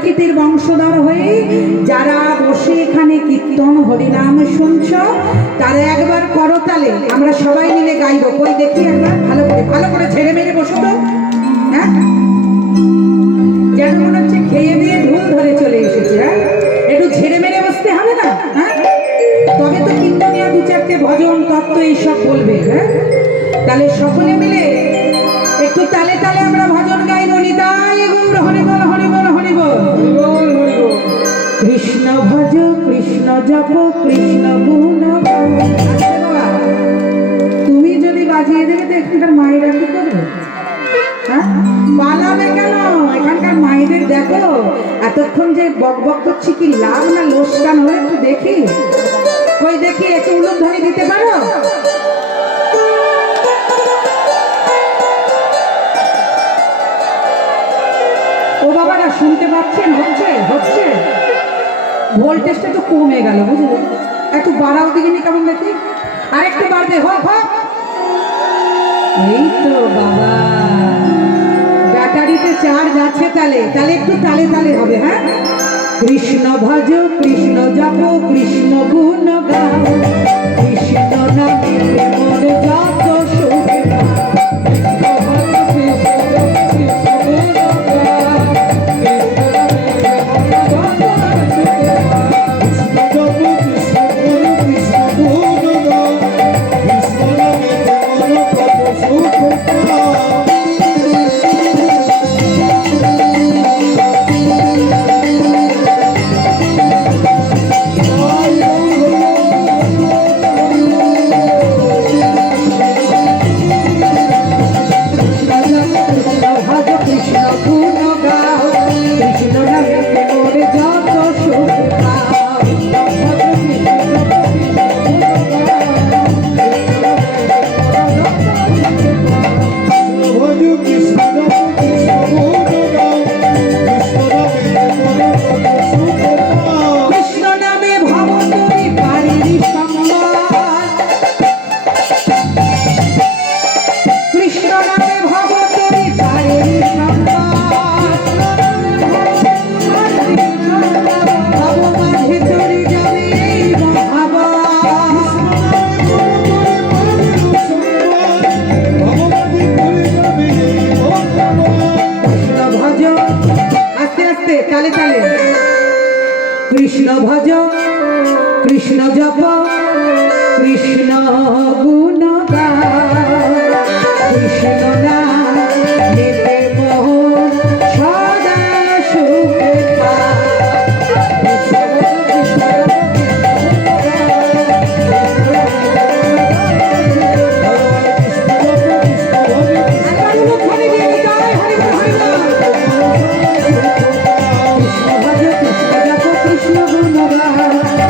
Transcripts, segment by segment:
পরীক্ষিতের বংশধর হয়ে যারা বসে এখানে কীর্তন হরিনাম শুনছ, তারা একবার করতালে আমরা সবাই মিলে গাইব। কই দেখি একবার ভালো করে ছেড়ে মেরে বসো তো। হ্যাঁ, যেন মনে হচ্ছে খেয়ে দিয়ে ঢুল ধরে চলে এসেছে। হ্যাঁ, একটু ঝেড়ে মেরে বসতে হবে না? হ্যাঁ, তবে তো কীর্তনিয়া দু চারটে ভজন তত্ত্ব এইসব বলবে। হ্যাঁ, তাহলে সকলে মিলে একটু তালে তালে আমরা ভজন গাইব। নিতাই গৌর হরি বল, হরি বল, হরি বল। কৃষ্ণ ভজ কৃষ্ণ জপ কৃষ্ণ গুণ গাও। তুমি যদি বাজিয়ে দেবে তো এখানকার মায়েরা কি করবে? হ্যাঁ, পালাবে কেন? এখানকার মায়েদের দেখো এতক্ষণ যে বক বক করছি, কি লাভ না লোকসান হয়ে একটু দেখি। কই দেখি একটু উলুধ্বনি দিতে পারো? ও বাবারা শুনতে পাচ্ছেন? হচ্ছে ভোল্টেজটা তো কমে গেল, বুঝলে? একটু বাড়াও দেখিনি কেমন দেখি, আর একটু বাড়বে। হোক এই তো বাবা, ব্যাটারিতে চার্জ আছে। তাহলে একটু তালে তালে হবে। হ্যাঁ, কৃষ্ণ ভজ কৃষ্ণ জপ কৃষ্ণ গুণ গাও, কৃষ্ণ নামে মন যত সুখ পাও। কৃষ্ণ ভজ কৃষ্ণ জপ কৃষ্ণ গুণ গাও,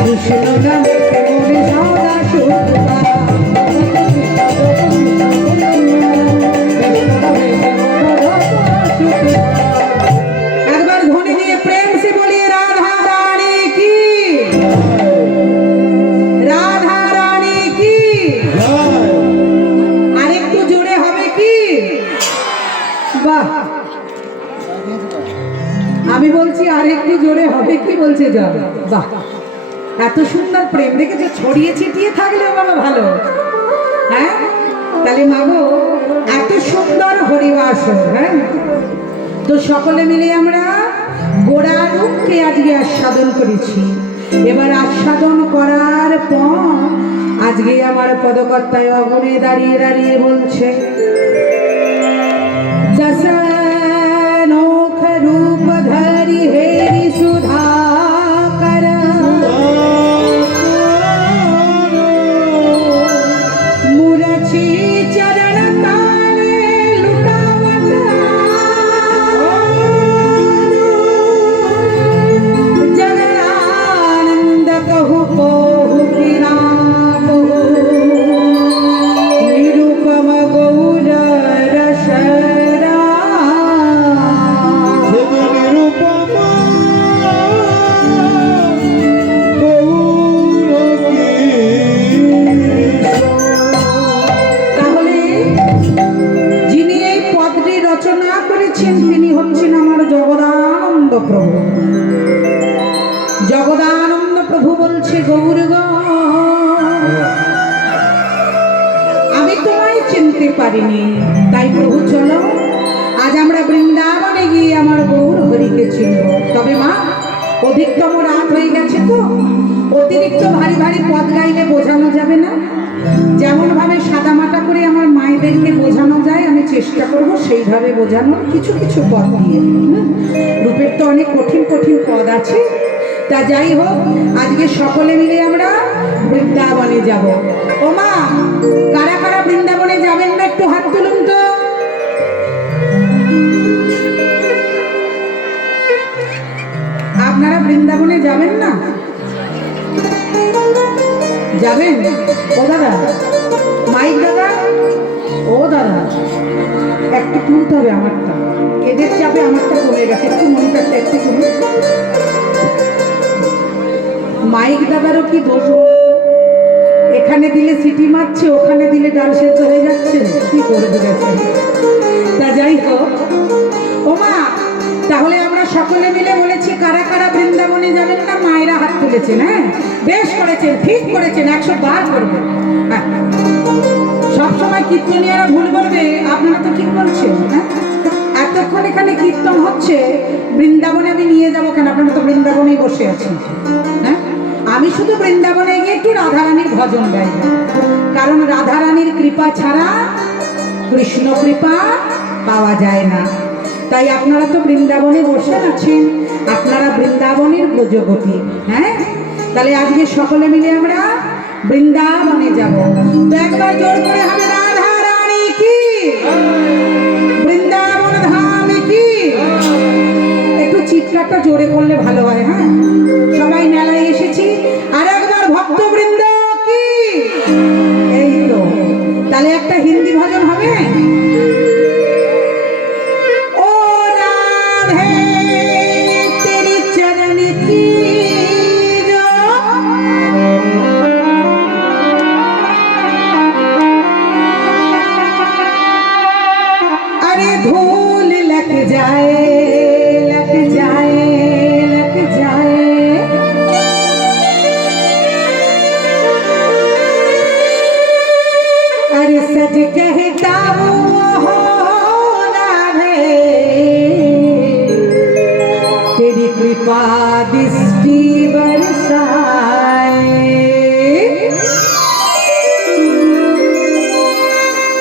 কৃষ্ণ নামে মোহন সদা সুখ পাও। একবার ধ্বনি দিয়ে প্রেম সে বলিয়ে রাধা রানী কি, রাধা রানী কি। আর একটু জোরে হবে কি? বাহ, আমি বলছি আর একটু জোরে হবে কি বলছে যাবে। বাহ, এত সুন্দর প্রেম দেখেছে, ছড়িয়ে ছিটিয়ে থাকলে বাবা ভালো। হ্যাঁ, তাহলে মাগো এত সুন্দর হরিবাসন। হ্যাঁ, তো সকলে মিলে আমরা গোড়া রূপকে আজকে আস্বাদন করেছি। এবার আস্বাদন করার পর আজকে আমার পদকর্তায় অগুণে দাঁড়িয়ে দাঁড়িয়ে বলছে, দশনৌখ রূপ ধরি হেরি সুধা নিরুপম গৌর করেছেন তিনি হচ্ছেন আমার জগদানন্দ প্রভু। জগদানন্দ প্রভু বলছে, গৌর গো, আমি তোমায় চিনতে পারিনি, তাই প্রভু চলো আজ আমরা বৃন্দাবনে গিয়ে আমার গৌর হরিকে চিনব। তবে মা, অধিকতম রাত হয়ে গেছে তো, অতিরিক্ত ভারী ভারী পদ গাইলে বোঝানো যাবে না। যেমন ভাবে সাদামাটা করে আমার মায়েদেরকে বোঝানো যায় আমি চেষ্টা করব সেইভাবে বোঝানোর, কিছু কিছু পদ দিয়ে। রূপের তো অনেক কঠিন কঠিন পদ আছে। তা যাই হোক, আজকে সকলে মিলে আমরা বৃন্দাবনে যাব। ও মা, কারা কারা বৃন্দাবনে যাবেন না একটু হাত তুলুন তো। আপনারা বৃন্দাবনে যাবেন না? যাবেন? ও দাদা, মাইক দাদা, ও দাদা, একটু তুলতে হবে আমারটা, এদের চাপে আমারটা কমে গেছে, একটু মনিটারটা একটু তুলুন। মাইক দাদারও কি দোষ? এখানে দিলে সিটি মারছে, ওখানে দিলে ডাল সেদ্ধ হয়ে যাচ্ছে, কি করে দিয়েছে। তা যাই হোক, ও মা, তাহলে আমরা সকলে মিলে বলেছি কারা কারা বৃন্দাবনে যাবেন না? মায়েরা হাত তুলেছেন। হ্যাঁ, বেশ করেছেন, ঠিক করেছেন, 100 বার করবেন। হ্যাঁ, সবসময় কীর্তনীয়রা ভুল বলবে, আপনারা তো ঠিক বলছেন। হ্যাঁ, এতক্ষণ এখানে কীর্তন হচ্ছে, বৃন্দাবনে আমি নিয়ে যাবো কেন? আপনারা তো বৃন্দাবনেই বসে আছেন। হ্যাঁ, আমি শুধু বৃন্দাবনে গিয়ে একটু রাধারানীর ভজন গাইব, কারণ রাধারানীর কৃপা ছাড়া কৃষ্ণ কৃপা পাওয়া যায় না। তাই আপনারা তো বৃন্দাবনে বসে আছেন, আপনারা বৃন্দাবনের ব্রজবতী। হ্যাঁ, তাহলে আজকে সকলে মিলে আমরা বৃন্দাবনে যাব। তো একবার জোর করে হবে রাধা রানী কি, বৃন্দাবন ধাম কি। একটু চিৎকারটা জোরে করলে ভালো হয়। হ্যাঁ, সবাই মেলায় এসেছি, আর একবার ভক্তবৃন্দ কি। এই তো, তাহলে একটা হিন্দি ভজন হবে। दृष्टि बरसाए,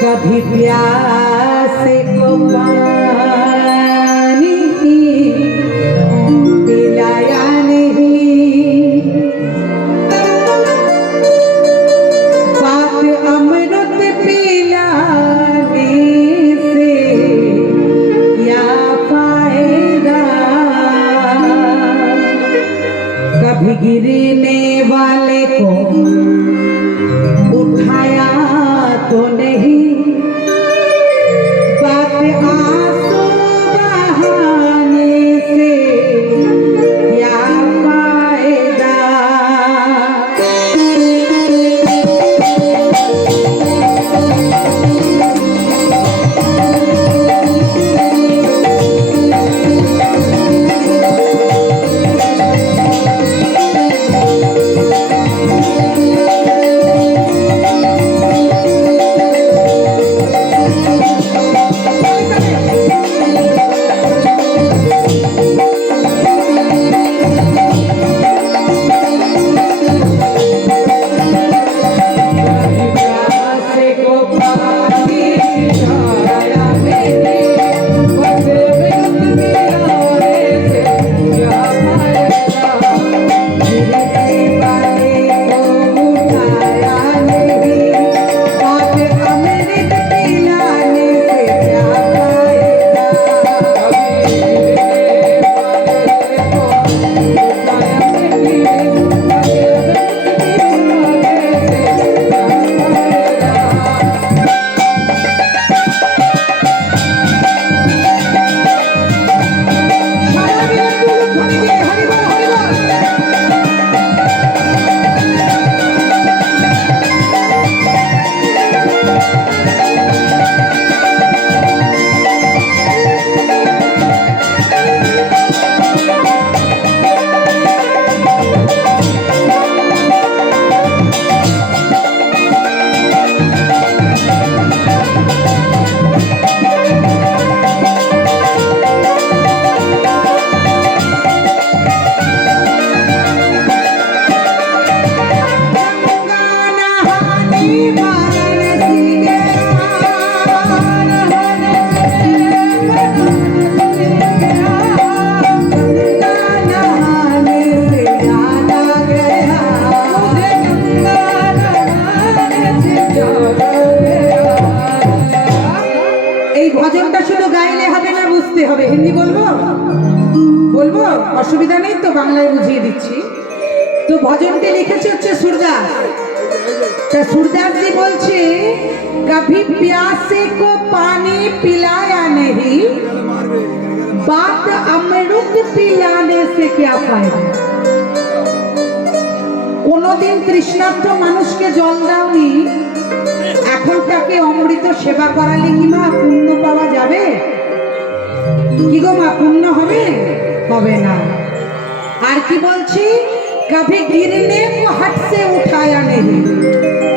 कभी प्यासे को पानी বুঝতে হবে। হিন্দি বলবো বলবো, অসুবিধা নেই তো, বাংলায় বুঝিয়ে দিচ্ছি। তো ভজনটি লিখেছে হচ্ছে सूरदास। তা सूरदास जी বলছে, कभी प्यासे को पानी पिलाया नहीं, बात अमृत पिलाने से क्या फायदा। কোনদিন তৃষ্ণার্ত মানুষকে জল দাওনি, এখন তাকে অমৃত সেবা করালে কি মা পুণ্য পাওয়া যাবে? কি গো মা, পুণ্য হবে? হবে না। আর কি বলছি, কভি গিরনে কো হাত সে উঠায়া নেই,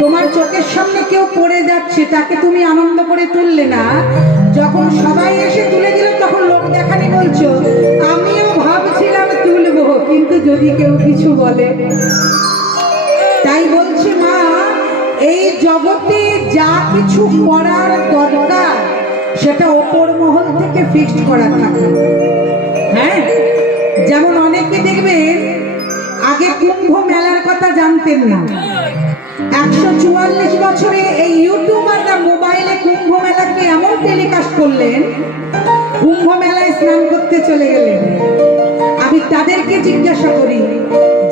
তোমার চোখের সামনে কেউ পড়ে যাচ্ছে, তাকে তুমি আনন্দ করে তুললে না, যখন সবাই এসে তুলে দিল তখন লোক দেখানি বলছো, আমিও ভাবছিলাম তুলবো, কিন্তু যদি কেউ কিছু বলে। তাই বলছি মা, এই জগতে যা কিছু করার দরকার সেটা ওপর মহল থেকে ফিক্সড করা থাকে। হ্যাঁ, যেমন অনেকে দেখবেন আগে কুম্ভ মেলার কথা জানতেন না, 144 বছরে এই ইউটিউবাররা মোবাইলে কুম্ভ মেলাকে এমন টেলিকাস্ট করলেন, কুম্ভ মেলায় স্নান করতে চলে গেলেন। আমি তাদেরকে জিজ্ঞাসা করি,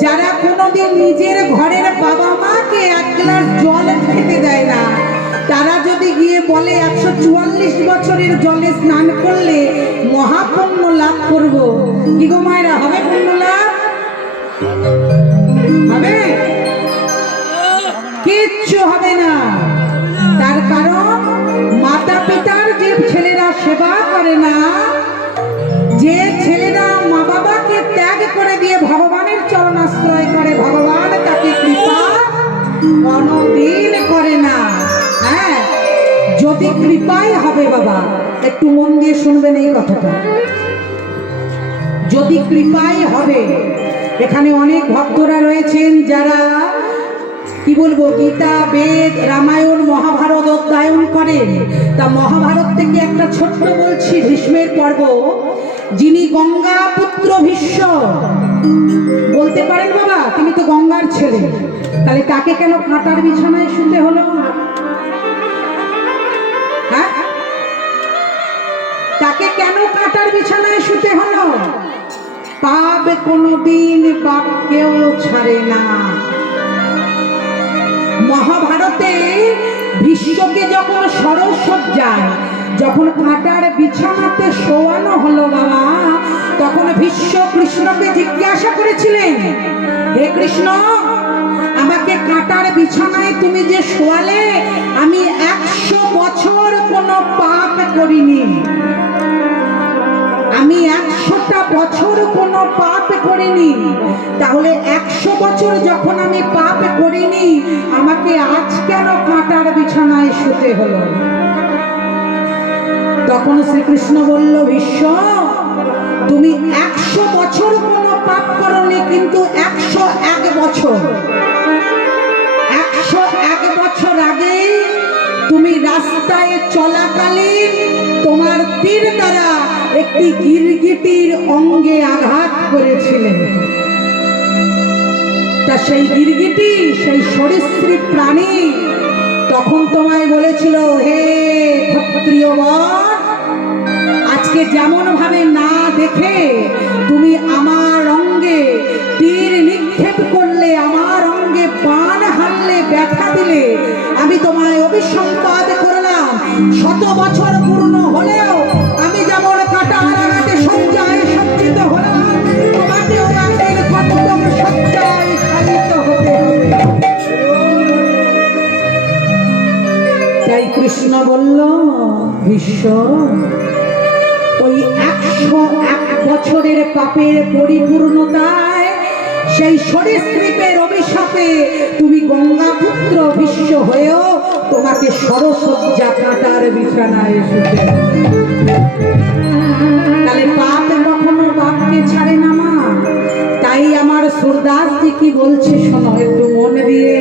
যারা কোনোদিন নিজের ঘরের বাবা মাকে এক গ্লাস জল খেতে দেয় না, তারা যদি গিয়ে বলে 144 বছরের জলে স্নান করলে মহাপুণ্য লাভ করব, কি গো মায়েরা, হবে পুণ্য লাভ? হবে? কিচ্ছু হবে না। তার কারণ মাতা পিতার যে ছেলেরা সেবা করে না, যে ছেলেরা মা বাবাকে ত্যাগ করে দিয়ে ভগবানের চরণ আশ্রয় করে, ভগবান তাকে কৃপা কোনদিন করে না। হ্যাঁ, যদি কৃপাই হবে বাবা, একটু মন দিয়ে শুনবেন এই কথাটা, যদি কৃপাই হবে। এখানে অনেক ভক্তরা রয়েছেন যারা কি বলবো, গীতা, বেদ, রামায়ণ, মহাভারত অধ্যয়ন করেন। তা মহাভারত থেকে একটা ছোট্ট বলছি, ভীষ্মের পর্ব, যিনি গঙ্গা পুত্র ভীষ্ম, বলতে পারেন বাবা তিনি তো গঙ্গার ছেলে, তাহলে তাকে কেন কাঁটার বিছানায় শুতে হলো? হ্যাঁ, তাকে কেন কাঁটার বিছানায় শুতে হলো? পাপ কোনদিন বাপকেও ছাড়ে না। মহাভারতে ভীষ্মকে যখন সরসজ্জায়, যখন কাঁটার বিছানাতে শোয়ানো হলো বাবা, তখন ভীষ্ম কৃষ্ণকে জিজ্ঞাসা করেছিলেন, হে কৃষ্ণ, আমাকে কাঁটার বিছানায় তুমি যে শোয়ালে, আমি 100 বছর কোনো পাপ করিনি, আমি 100টা বছর কোনো পাপ করিনি, তাহলে 100 বছর যখন আমি পাপ করিনি, আমাকে আজ কেন কাঁটার বিছানায় শুতে হলো? তখন শ্রীকৃষ্ণ বলল, ভীষ্ম, তুমি 100 বছর কোনো পাপ করনি, কিন্তু 101 বছর 101 বছর আগে তুমি রাস্তায় চলাকালীন তোমার তীর দ্বারা একটি গিরগিটির অঙ্গে আঘাত করেছিলেন। তা সেই গিরগিটি, সেই সরীসৃপ প্রাণী তখন তোমায় বলেছিল, হে ক্ষত্রিয় বর, আজকে যেমন ভাবে না দেখে তুমি আমার অঙ্গে তীর নিক্ষেপ করলে, আমার অঙ্গে বাণ হানলে, ব্যথা দিলে, আমি তোমায় অভিসম্পাদ করলাম। 100 বছর পূর্ণ হলেও আমি যেমন কাঁটার আঘাতে শয্যায় সজ্জিত হলাম, তোমাকেও একদিন কতম শয্যায় শায়িত হতে হবে। তাই কৃষ্ণ বলল, ভীষ্ম, ওই 101 বছরের পাপের পরিপূর্ণতায়, সেই সরীসৃপের অভিশাপে তুমি গঙ্গা পুত্র ভীষ্ম হয়েও তোমাকে সরসজ্জা কাঁটার বিছানায় শুতে। তাহলে পাপ কখনো বাপকে ছাড়ে না মা। তাই আমার सूरदास जी কি বলছে শোনো একটু মন দিয়ে,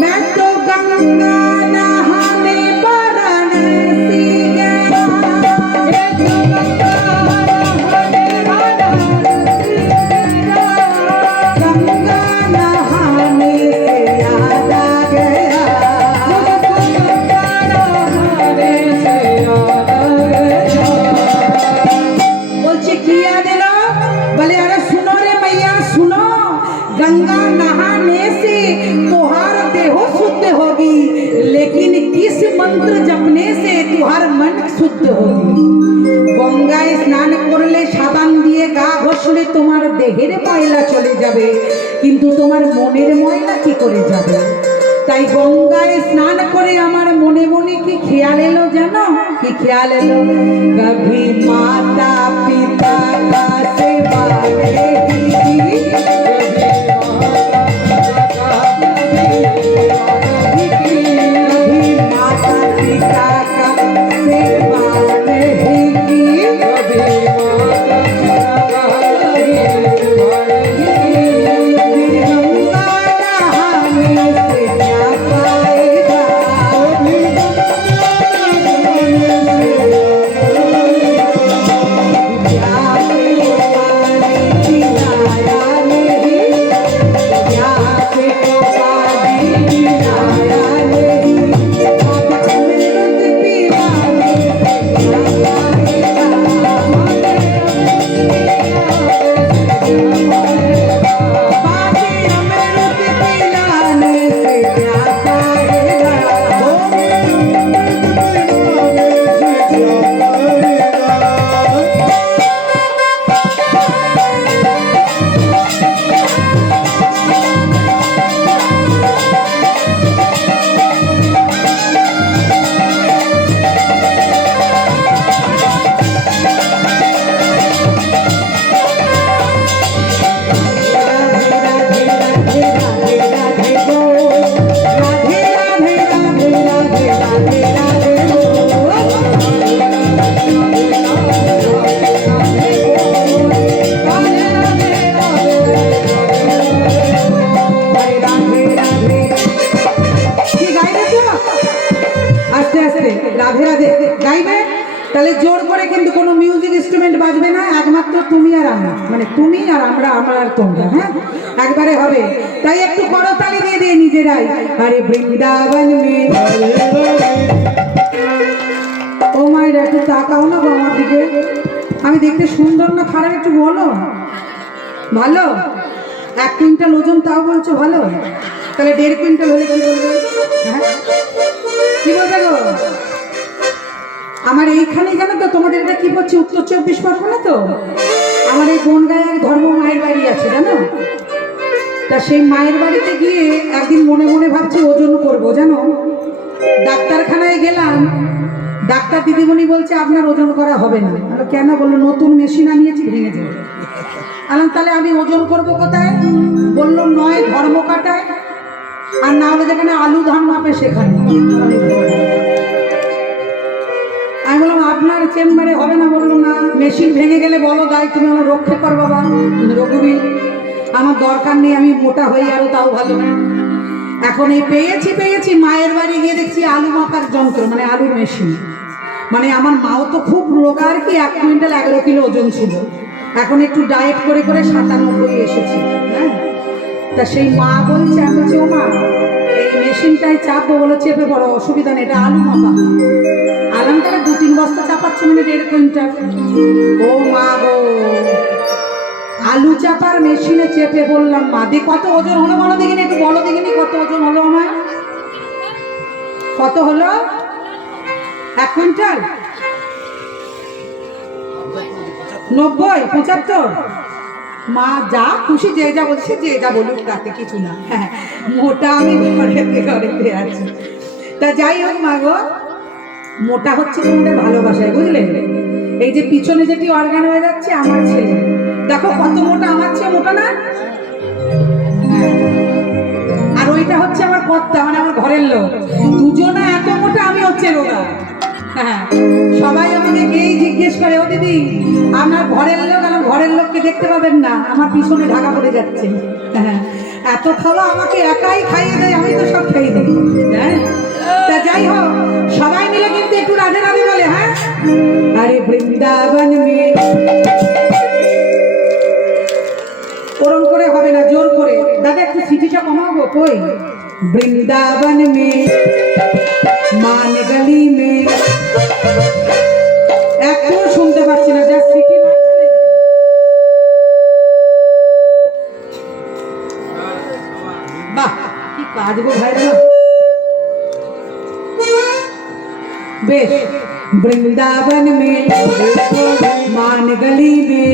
मैं तो गंगा नहाने वाराणसी गया, गंगा नहाने से याद आ गया, गंगा नहाने से याद आ गया, আসলে তোমার দেহের ময়লা চলে যাবে, কিন্তু তোমার মনের ময়লা কি করে যাবে? তাই গঙ্গায় স্নান করে আমার মনে মনে কি খেয়াল এলো জানো? কি খেয়াল এলো? কভি মাতা পিতা কা সেবা রাধে রাধে গাইবে, তাহলে জোর করে কিন্তু কোনো মিউজিক ইনস্ট্রুমেন্ট বাজবে না, একমাত্র তুমি আর আমরা, মানে তুমি আর আমরা, আমরা আর তোমরা, হ্যাঁ একবারে হবে। তাই একটু করতালি দিয়ে দিয়ে নিজেরাই, আরে বৃন্দাবন মে। ও মায়ের একটু তাকাও না আমার দিকে, আমি দেখতে সুন্দর না খারাপ একটু বলো। ভালো? 1 কুইন্টাল ওজন তাও বলছো ভালো? তাহলে 1.5 কুইন্টাল হলে কি বলবে? হ্যাঁ কি বলবে গো? আমার এইখানেই জানো তো, তোমাদের এটা কি বলছি, উত্তর 24 পরগনা তো। আমার এই বনগাঁয়ে এক ধর্ম মায়ের বাড়ি আছে জানো, তা সেই মায়ের বাড়িতে গিয়ে একদিন মনে মনে ভাবছি ওজন করবো জানো। ডাক্তারখানায় গেলাম, ডাক্তার দিদিমণি বলছে আপনার ওজন করা হবে না। কেন? বললো নতুন মেশিন আনিয়েছি, ভেঙে যাবে। আলাম তাহলে আমি ওজন করব কোথায়? বললো নয় ধর্ম কাটায়, আর না হলে যেখানে আলু ধান মাপে সেখানে। আমি বললাম আপনার চেম্বারে হবে না। বললো না, মেশিন ভেঙে গেলে বলো গাই, তুমি আমার রক্ষা কর বাবা রঘুবীর, আমার দরকার নেই, আমি মোটা হয়ে আরো তাও ভালো। এখন এই পেয়েছি মায়ের বাড়ি গিয়ে দেখছি আলু মাপার যন্ত্র, মানে আলুর মেশিন। মানে আমার মাও তো খুব রোগা আর কি, 1 কুইন্টাল 11 কিলো ওজন ছিল, এখন একটু ডায়েট করে করে 97 এসেছি। হ্যাঁ, তা সেই মা বলছে, আমি বলছি ও মা এই মেশিনটাই চাপবো। বলো চেপে পড়ো, অসুবিধা নেই, এটা আলু মাপা। আলাম তাহলে 2-3 বস্তা চাপাচ্ছে, মানে 1.5 কুইন্টাল। ও মা গো, আলু চাপার মেশিনে চেপে বললাম মা দি কত ওজন হলো বলো দেখিনি, একটু বলো দেখিনি কত ওজন হলো আমার? কত হলো? 1 কুইন্টাল 90 75? মা যা খুশি, যে যা বলছে যে যা বলুক, তাতে কিছু না। হ্যাঁ, মোটা আমি ঘরেতে আছি। তা যাই হোক মা গো, মোটা হচ্ছে তোমাদের ভালোবাসায়, বুঝলে? এই যে পিছনে যেটি অর্গান হয়ে যাচ্ছে আমার ছেলে, দেখো কত মোটা, আমার চেয়ে মোটা না? আর ওইটা হচ্ছে আমার কর্তা, মানে আমার ঘরের লোক। দুজনা এত মোটা, আমি হচ্ছে রোগা। হ্যাঁ, সবাই আমাকে গিয়েই জিজ্ঞেস করে, ও দিদি আপনার ঘরের লোক, আমার ঘরের লোককে দেখতে পাবেন না, আমার পিছনে ঢাকা পড়ে যাচ্ছে। হ্যাঁ, এত খাওয়া আমাকে একাই খাইয়ে দেয়, আমি তো সব খেয়ে দিই। হ্যাঁ, তা যাই হোক, সবাই মিলে কিন্তু একটু রাধে রাধে বলে। হ্যাঁ, আরে বৃন্দাবন মে, ওরম করে হবে না, জোর করে। দাদা একটু সিটিটা কমাবো কই? বৃন্দাবন মে মান গলি মে, একটু শুনতে পাচ্ছি না, যা সিটি। বাহ কি কাজ গো ভাই, বেশ। বৃন্দাবন মে মান গলি মে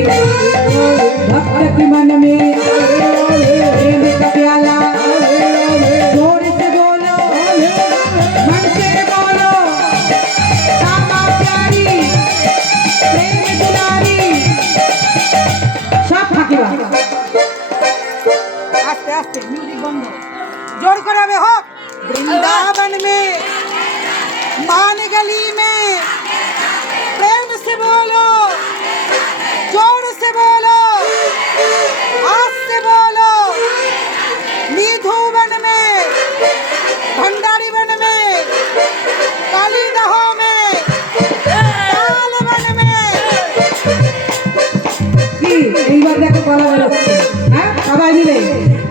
मिले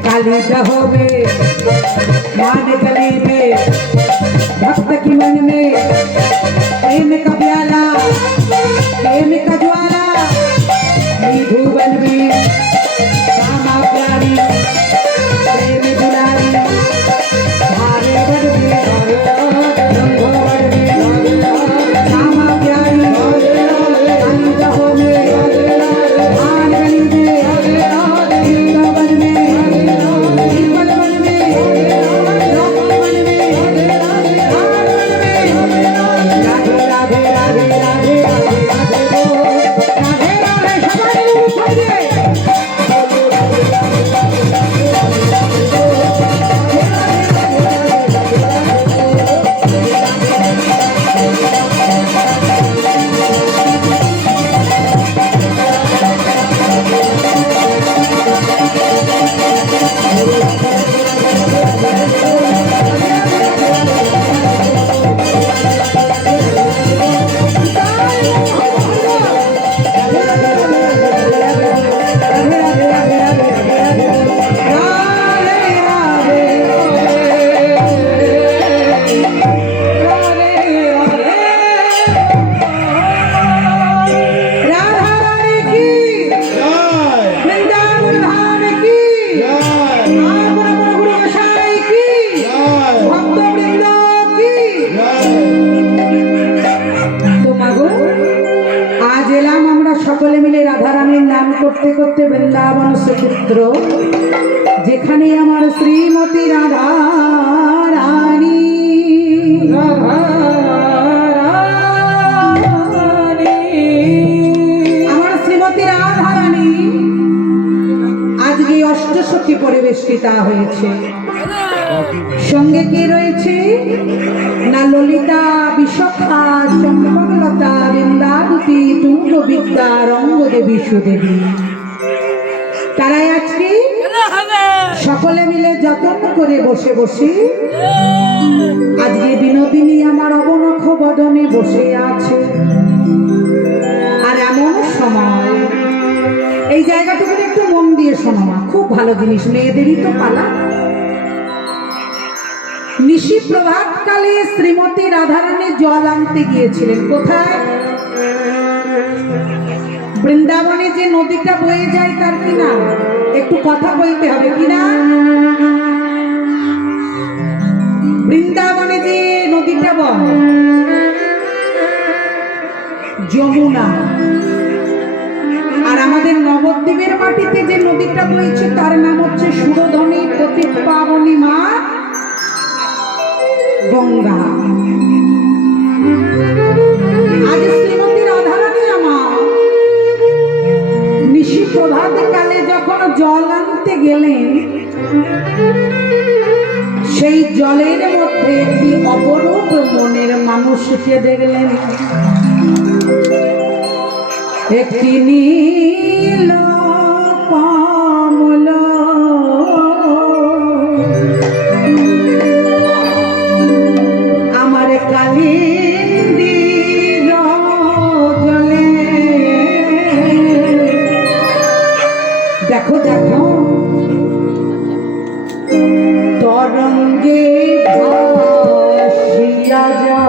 काली दहो में मान गली में भक्त की मन में प्रेम का प्याला प्रेम का ज्वाला भुवन में कामा प्यारी प्रेम दुलारी भारे बड़ में रंगो बड़ में कामा प्यारी काली दहो में मान गली में वृंदावन में वृंदावन में रामवन में राधे राधे राधे राधे राधे राधे राधे सबाई बोलिए সকলে মিলে রাধারানীর নাম করতে করতে বৃন্দাবন সুচিত্র যেখানে আমার শ্রীমতী রাধা রানী আমার শ্রীমতী রাধা রানী আজকে অষ্টসখী পরিবেষ্টিতা হয়েছে। সঙ্গে কে রয়েছে না ললিতা বিশাখা চম্পকলতা বৃন্দাবতী তুঙ্গ বিদ্যা রঙ্গদেবী সুদেবী। তারাই আজকে সকলে মিলে যতন করে বসে বসে আজকে বিনোদিনী আমার অবনখ বদনে বসে আছে। আর এমন সময় এই জায়গাটুকু একটু মন দিয়ে শোনো মা, খুব ভালো জিনিস, মেয়েদেরই তো পালা। নিশি প্রভাতকালে শ্রীমতী রাধারানী জল আনতে গিয়েছিলেন। কোথায়? বৃন্দাবনে যে নদীটা বয়ে যায় তার কি নাম? একটু কথা বলতে হবে, কি না? বৃন্দাবনে যে নদীটা বয় যমুনা। আর আমাদের নবদ্বীপের মাটিতে যে নদীটা বইছে তার নাম হচ্ছে সুরধনী পতিত পাবনী মা গঙ্গা। আজ শ্রীমতী রাধারানী আমার নিশি প্রভাত কালে যখন জল আনতে গেলেন, সেই জলের মধ্যে একটি অপরূপ মনের মানুষকে দেখলেন। একটি নীল কমল আমার কালিন্দির জলে। দেখো দেখো তরঙ্গে ভাসিয়া যা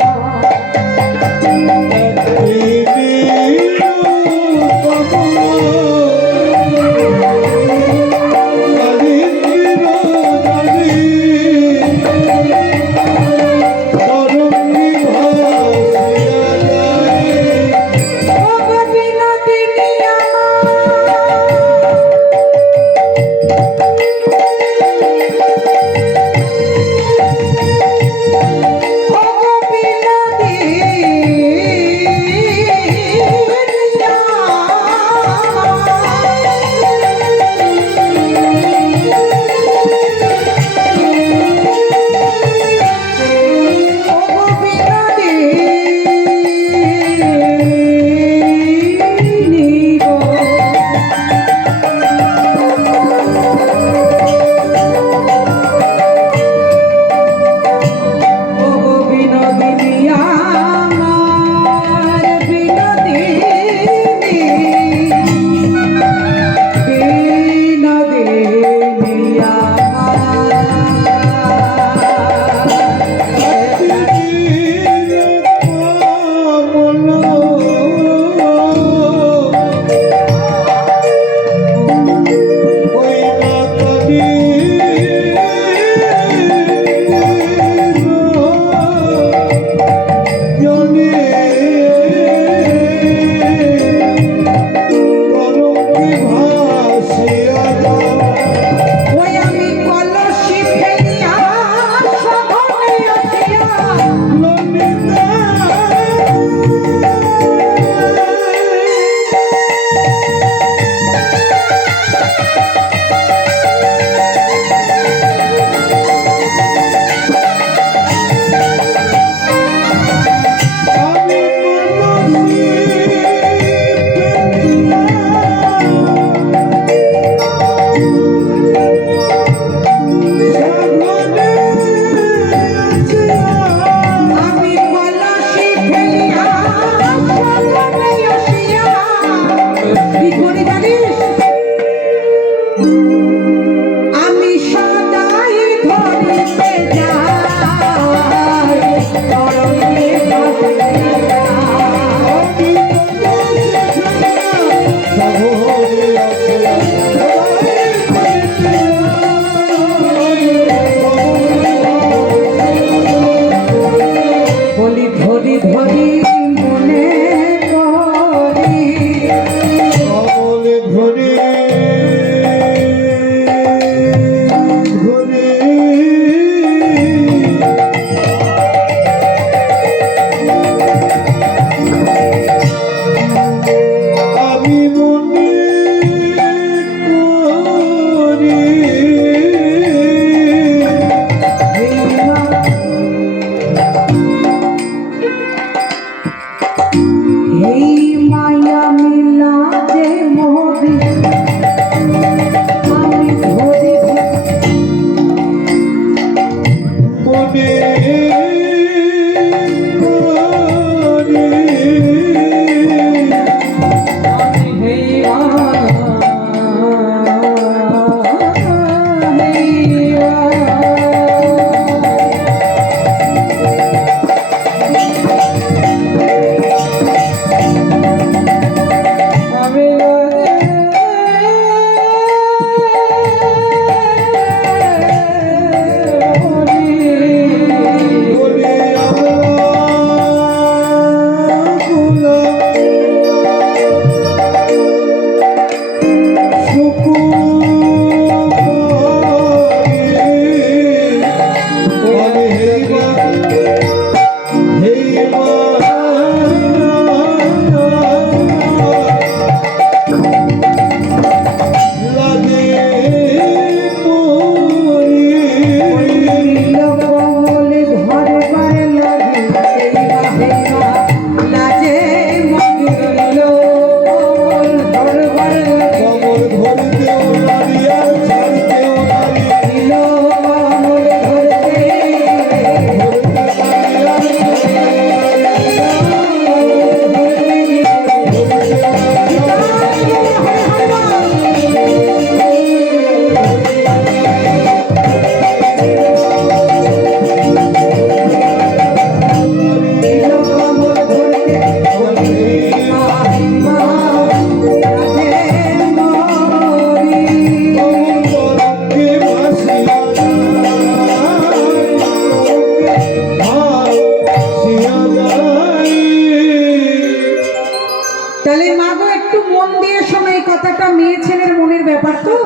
মা গো একটু মন দিয়ে শোনো এই কথাটা, মেয়ে ছেলের মনের ব্যাপার তো।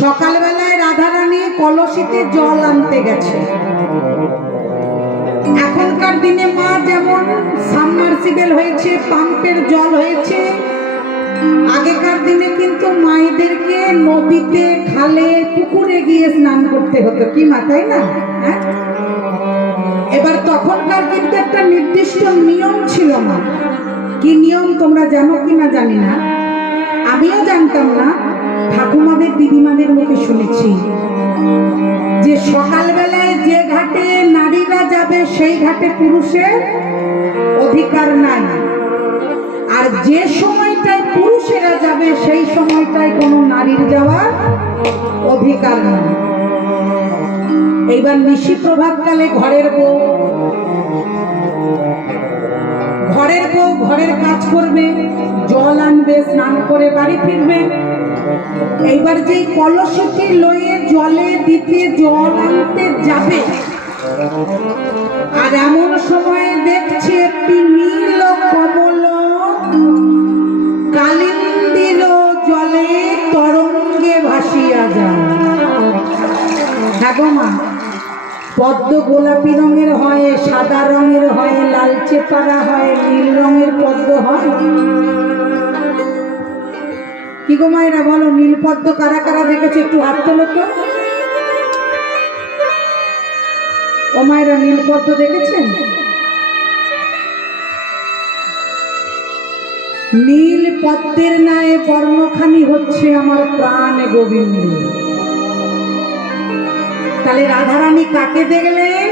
সকালবেলায় রাধারানী কলসিতে জল আনতে গেছে। এখনকার দিনে মা যেমন সাবমার্সিবল হয়েছে, পাম্পের জল হয়েছে, আগেকার দিনে কিন্তু মায়েদেরকে নদীতে, খালে, পুকুরে গিয়ে স্নান করতে হতো, কি মা, তাই না? হ্যাঁ, এবার তখনকার কিন্তু একটা নির্দিষ্ট নিয়ম ছিল না। কি নিয়ম তোমরা জানো কি না জানি না, আমিও জানতাম না, ঠাকুমাদের দিদিমাদের মুখে শুনেছি যে সকালবেলায় যে ঘাটে নারীরা যাবে সেই ঘাটে পুরুষের অধিকার নাই, আর যে সময়টায় পুরুষেরা যাবে সেই সময়টায় কোনো নারীর যাওয়ার অধিকার নাই। এইবার নিশি প্রভাতকালে ঘরের বউ ঘরের কাজ করবে, জল আনবে, স্নান করে বাড়ি ফিরবে। এইবার যেই কলসিটি লয়ে জলে দিতে, জল আনতে যাবে, আর এমন সময় দেখছে একটি নীল কমল কালিন্দীর জলে তরঙ্গে ভাসিয়া যায়। হ্যাঁ গো মা, পদ্ম গোলাপি রঙের হয়, সাদা রঙের হয়, লালচে পাড়া হয়, নীল রঙের পদ্ম হয়। কি গো মায়েরা বলো, নীল পদ্ম কারা কারা দেখেছে? একটু হাত তোলো তো। ও মায়েরা, নীল পদ্ম দেখেছেন? নীল পদ্মের ন্যায় বর্ণখানি হচ্ছে আমার প্রাণ গোবিন্দ। তাহলে রাধারানী কাকে দেখলেন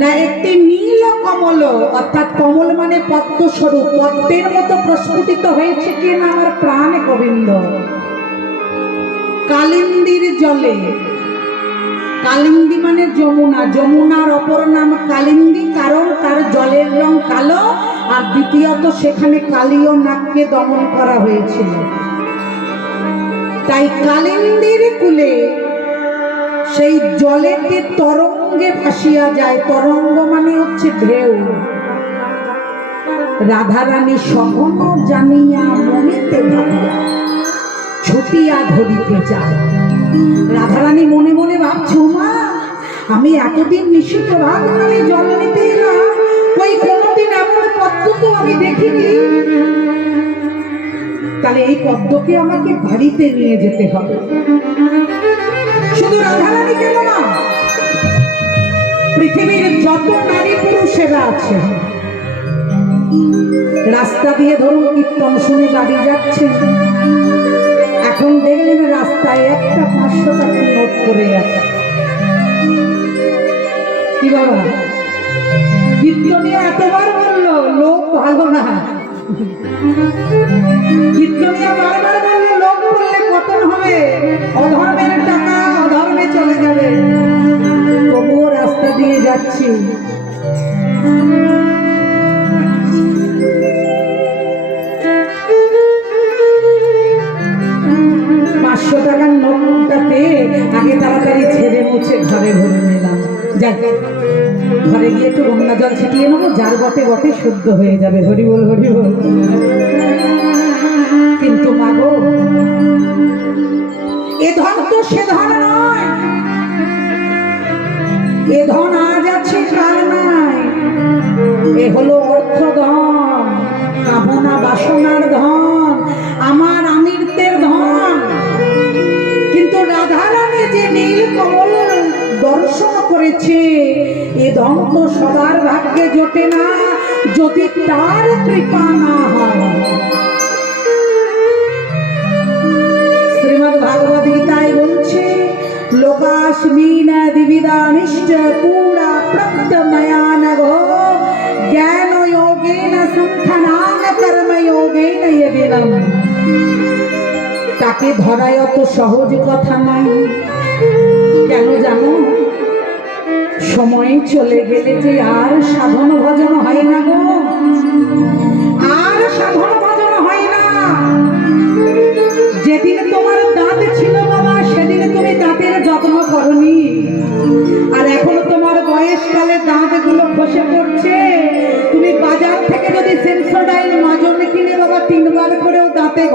না? একটি নীল কমল, অর্থাৎ কমল মানে পদ্ম স্বরূপ, পদ্মের মতো প্রস্ফুটিত হয়েছে কে না? আমার প্রাণ গোবিন্দ। কালিন্দীর জলে, কালিন্দী মানে যমুনা, যমুনার অপর নাম কালিন্দী, কারণ তার জলের রং কালো, আর দ্বিতীয়ত সেখানে কালীয় নাগকে দমন করা হয়েছিল। তাই কালিন্দীর কূলে সেই জলেতে তরঙ্গে ভাসিয়া যায়। তরঙ্গ মানে হচ্ছে ঢেউ। রাধারানী সহন জানিয়া মনেতে ভাবিয়া ছুটিয়া ধরিতে যায়। রাধারানী মনে মনে ভাবছো, মা আমি এতদিন নিশি প্রভাতকালে জল নিতে এলাম, ওই কোনোদিন এমন পদ্ম তো আমি দেখিনি। তাহলে এই পদ্মকে আমাকে বাড়িতে নিয়ে যেতে হবে। শুধু রাধারানী কেন না, পৃথিবীর যত নারী পুরুষেরা আছে, রাস্তা দিয়ে ধরুন কীর্তন শুনে বাড়ি যাচ্ছে, এখন দেখলেন রাস্তায় একটা 500 টাকা নোট পড়ে আছে। কি বাবা, কীর্তনিয়া এতবার বললো লোক ভালো না, কীর্তনিয়া বারবার বললো লোক বললে পতন হবে, অধর্মের টাকা অধর্মে চলে যাবে, তবুও রাস্তা দিয়ে যাচ্ছি। টাকার নোটটা পেয়ে আগে তাড়াতাড়ি ছেড়ে মুছে ঘরে ভরে নিলাম। যাক, ঘরে গিয়ে একটু গঙ্গা জল ছিটিয়ে নেবো, যার বটে বটে শুদ্ধ হয়ে যাবে। হরি বল, হরি বল। কিন্তু মাগো, এ ধন তো সে ধন নয়, এ ধন আজ আছে কাল নাই। এ হলো অর্থ ধন, কামনা বাসনার ধন, আমার আমিরদের ধন। কিন্তু রাধারানী যে নীল কমল দর্শন করেছে, এ ধন তো সবার ভাগ্যে জোটে না যদি তার কৃপা না হয়। শ্রীমদ্ ভাগবত গীতায় বলছে, লোকাস্মিন দিবিদানিশ্চ পুরা প্রত্যময়ানঘো জ্ঞান যোগেন সংখ্যানাং কর্ম যোগেন ইয়দিনম। তাকে ধরায় অত সহজ কথা নয়। কেন জানো? সময় চলে গেলে যে আর সাধন ভজন হয় না গো, আর সাধন ভজন হয় না। যেদিন তোমার দাঁত ছিল বাবা, সেদিন তুমি দাঁতের যত্ন করনি, আর এখন তোমার বয়সকালে দাঁতগুলো খসে পড়ছে। তুমি বাজার থেকে যদি সেন্সোডাইন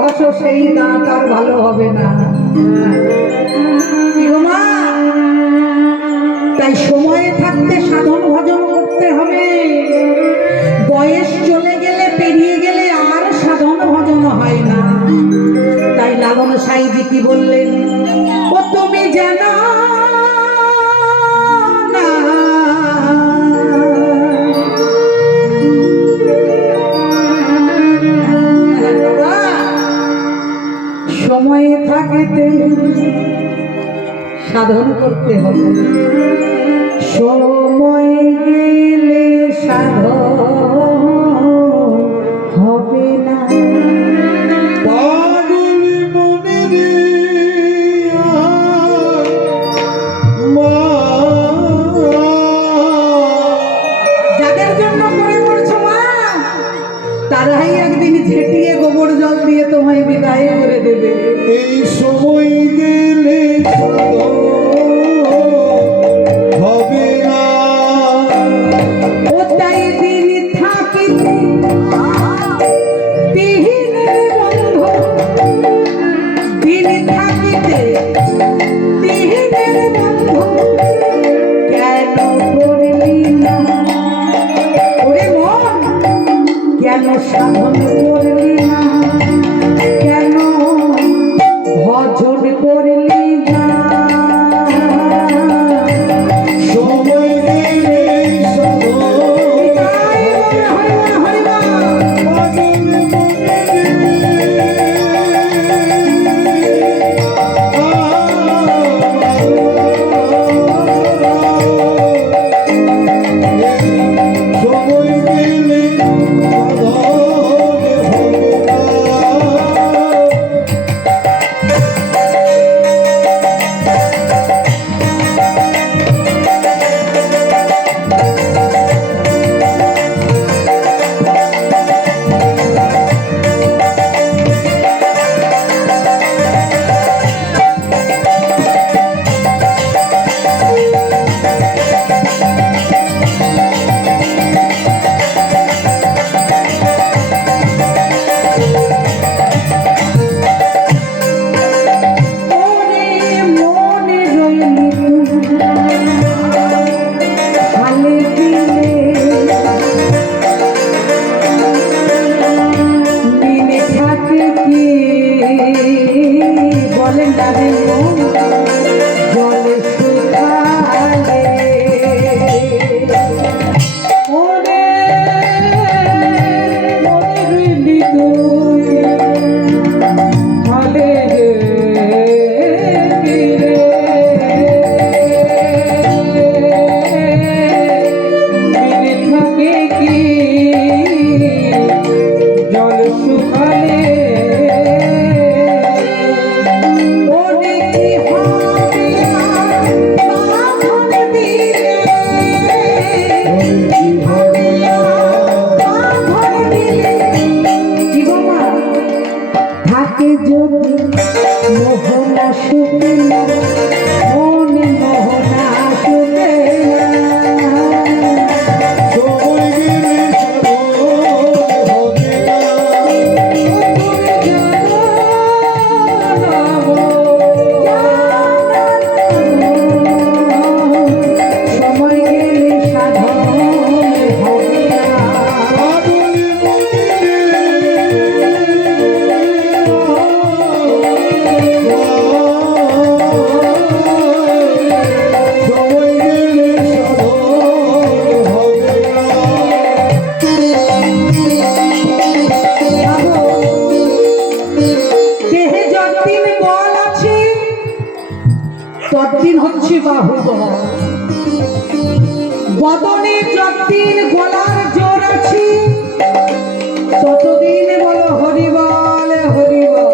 ঘষো সেই দাঁত আর ভালো হবে না। কি গো মা? তাই সময়ে থাকতে সাধন ভজন করতে হবে। বয়স চলে গেলে, পেরিয়ে গেলে আর সাধন ভজন হয় না। তাই লালন সাইজি কি বললেন? ও তুমি জানো না, সময়ে থাকতে সাধন করতে হবে, সময় গেলে সাধন হবে না। পাগল মনে রে মা, যাদের জন্য করে করছো মা, তারাই একদিন ঝেঁটিয়ে গোবর জল দিয়ে তোমায় বিদায় করে দেবে। এই সময় গেলে সাধন হবে না। ও তাই দিন থাকিতে দিনের বন্ধু, দিন থাকিতে দিনের বন্ধু কেন করলি না? ওরে মন, কেন সাধন করলি না? কেন ভজন করলি না? সময় গেলে সাধন হরিবা হরিবা পাগল মনে রে সময় গেলে সাধন হবে না। ওরে মনে রইলি তুই হালে দিলে, দিনে থাকে কি বলেন দাদে মন জলে শুকালে। ওরে মনে রইলি তুই হালে দিলে, দিনে থাকে কি জল শুকালে। ওরে কি হবে আর বাঁধন দিলে, কি হবে আর বাঁধন দিলে? কি গো মা? থাকে যদি মোহনা শুনে না, মনে মোহনা শুনে না। সময় গেলে সাধন হবে না। সময় গেলে সাধন হবে না। পাগল মনে সময় গেলে সাধন হবে না। দেহে যতদিন বল আছে ততদিন হচ্ছে বাহুবল, বদনে যতদিন গলার জোর আছে ততদিন বলো হরিবল হরিবল।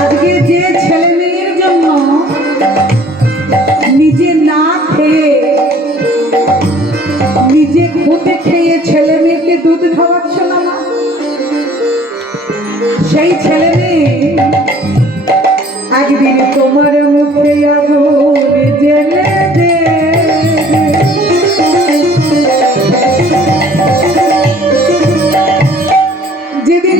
আজকে যে ছেলে মেয়ের জন্য নিজে না খেয়ে, নিজে খুঁটে খেয়ে ছেলে মেয়েকে দুধ খাওয়াচ্ছ না মা, সেই ছেলে মেয়ে একদিন তোমার মুখে আগুন জ্বেলে দেবে। যেদিন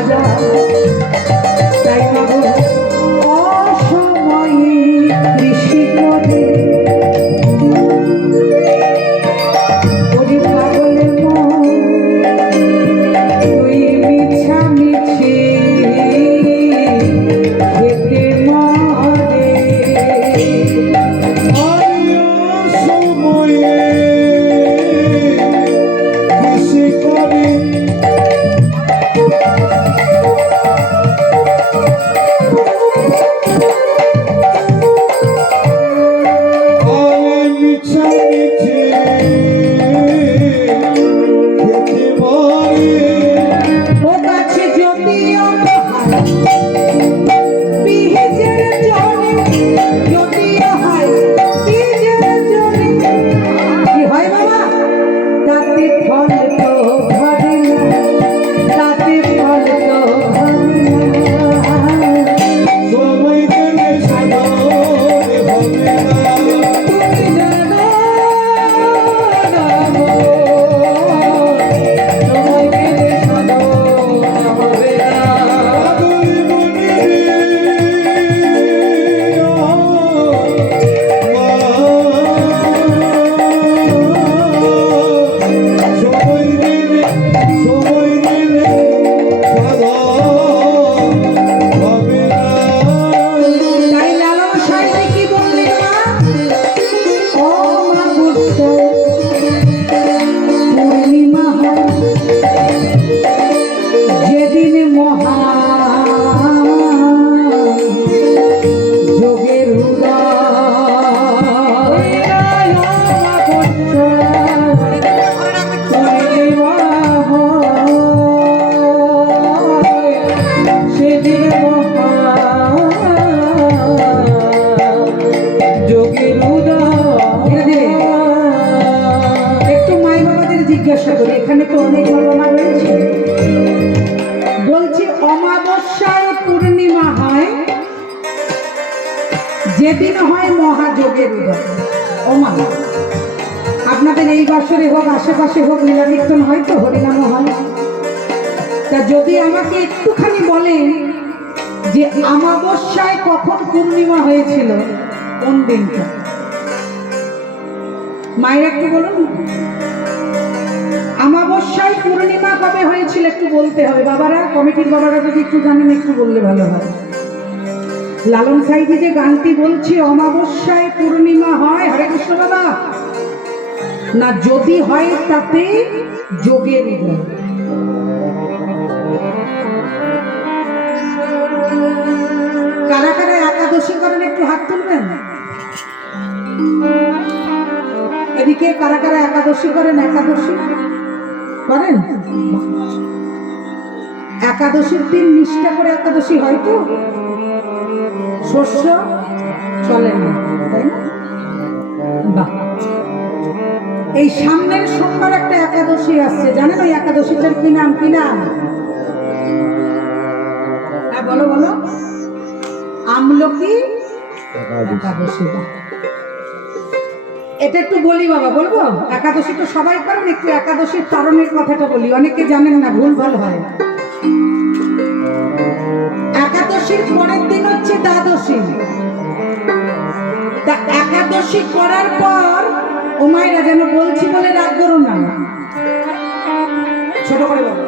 রাজা তাই মাগো অসময়ে কৃষি করে ওরে পাগলের মন তুই মিছামিছি খেতে মরে সময়ে কৃষি করে মিছামিছি খেতে মরে ও কাছে যদিও পিহেজের জলে যদিও হয় পিহেজের জলে কি হয় বাবা তাতে ফল তো ধরে না তাতে ফল তো ধরে না সময় গেলে সাধন হবে না তুমি জানো না গো, সময় গেলে সাধন হবে না। পাগল মনে সময় গেলে সাধন হবে না তাই লালন সাহেব কি বললেন মা? ও মা বুঝতো পূর্ণিমা হয় যেদিন মহা যোগের উদয় ও মা বুঝতো পূর্ণিমা হয় সেদিন মহা যোগের উদয় একটু মাই বাবাদের জিজ্ঞাসা করি এখানে তো অনেক ঘটনা রয়েছে বলছি অমাবস্যায় পূর্ণিমা হয় যেদিন হয় মহাযোগের উদয় ওমা আপনাদের এই বছরে হোক আশেপাশে হোক লীলাকীর্তন হয় তো হরিনামও হয় তা যদি আমাকে একটুখানি বলেন যে অমাবস্যায় কখন পূর্ণিমা হয়েছিল কোন দিনটা মায়ের একটু বলুন না। অমাবস্যায় পূর্ণিমা কবে হয়েছিল একটু বলতে হবে বাবারা কমিটির বাবারা যদি একটু জানেন একটু বললে ভালো হয় লালন সাইজি যে গানটি বলছে অমাবস্যায় পূর্ণিমা হয় হরে কৃষ্ণ বাবা না যদি হয় তাতে যোগের উদয় কারা কারা একাদশী করেন একটু হাত তুলবেন এদিকে কারা কারা একাদশী করেন একাদশী করেন একাদশীর দিন নিষ্ঠা করে একাদশী হয় তো শস্য চলে না তাই না বাহ এই সামনের সোমবার একটা একাদশী আসছে জানেন ওই একাদশীটার কি নাম হ্যাঁ বলো বলো আমলকি একাদশী এটা একটু বলি বাবা বলবো একাদশী তো সবাই করেন একটু একাদশীর পালনের কথাটা বলি অনেকে জানেন না ভুল ভাল হয় একাদশীর পরের দিন হচ্ছে দ্বাদশী তা একাদশী করার পর ও মায়েরা যেন বলছি বলে রাগ করো না ছোট করে বলো